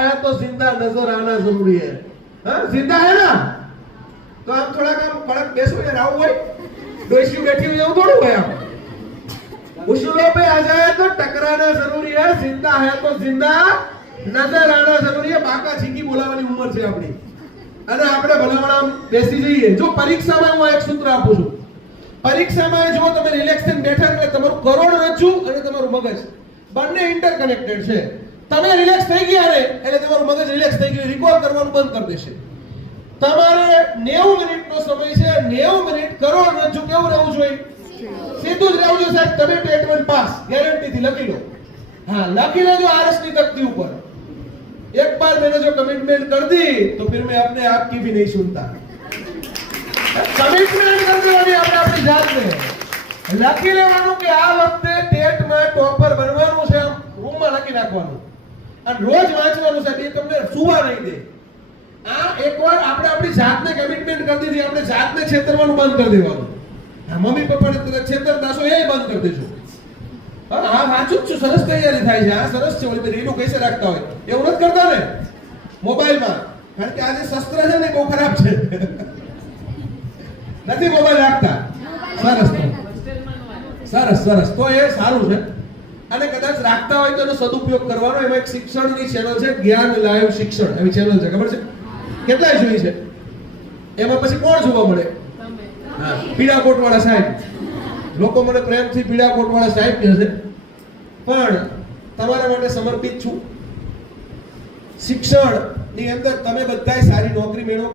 है तो जिंदा नजर आना जरूरी है हाँ जिंदा है ना तो आप थोड़ा काम कड़क बेसो यार आओ भाई डोसी बैठी हुई है थोड़ा भाई आप उसूलों पे आ जाए तो टकराना जरूरी है जिंदा है तो जिंदा નજર આના જરૂરી છે બાકા છીકી બોલાવવાની ઉંમર છે આપણી અને આપણે ભલામણ બેસી જઈએ જો પરીક્ષામાં હું એક સૂત્ર આપું છું પરીક્ષામાં જો તમે રિલેક્સ થઈને બેઠા એટલે તમારું કરોડરજ્જુ અને તમારું મગજ બંને ઇન્ટરકનેક્ટેડ છે તમે રિલેક્સ થઈ ગયા ને એટલે તમારું મગજ રિલેક્સ થઈ ગયું રિકોલ કરવાનું બંધ કરી દેશે. તમારે 90 મિનિટનો સમય છે 90 મિનિટ કરો રજૂ કેવું રહેવું જોઈએ? સીધું જ રહેવું જોઈએ, સાહેબ, તમે ટ્રીટમેન્ટ પાસ ગેરંટીથી લખી લો. હા, લખી લેજો આરસની તકતી ઉપર. एक बार मैंने जो कमिटमेंट कर दी तो फिर मैं अपने आप की भी नहीं सुनता કમિટમેન્ટ કરજો અને આપણે આપણી જાતને. લખી લેવાનું કે આ વખતે ટેટમાં ટોપર બનવાનું છે, આમ રૂમમાં લખી નાખવાનું. અને રોજ વાંચવાનું છે એ તમને સુવા નહીં દે. આ એકવાર આપણે આપણી જાતને કમિટમેન્ટ કરી દીધી, આપણે જાતને છેતરવાનું બંધ કરી દેવાનું. મમ્મી પપ્પાને કદાચ છેતરતા છો એ બંધ કરી દેજો. હા વાંચું જ છું, સરસ તૈયારી થાય છે આ સરસ છે, ઓલી રીલો કૈસે રાખતા હોય? એવું નથી કરતા ને? મોબાઈલમાં. કારણ કે આજે શસ્ત્ર છે ને બહુ ખરાબ છે. નથી મોબાઈલ રાખતા? સરસ સરસ સરસ. તો એ સારું છે. અને કદાચ રાખતા હોય તો એનો સદુપયોગ કરવાનો. એમાં એક શિક્ષણની ચેનલ છે, જ્ઞાન લાઈવ શિક્ષણ. એવી ચેનલ છે, ખબર છે? કેટલાય જોઈ છે? એમાં પછી કોણ જોવા મળે? હા, પીળા કોટ વાળા સાહેબ. લોકો મને પ્રેમથી પીળા કોટ વાળા સાહેબ કહે છે. પણ તમારા માટે સમર્પિત છું. શિક્ષણની અંદર તમે બધાય સારી નોકરી મેળવો.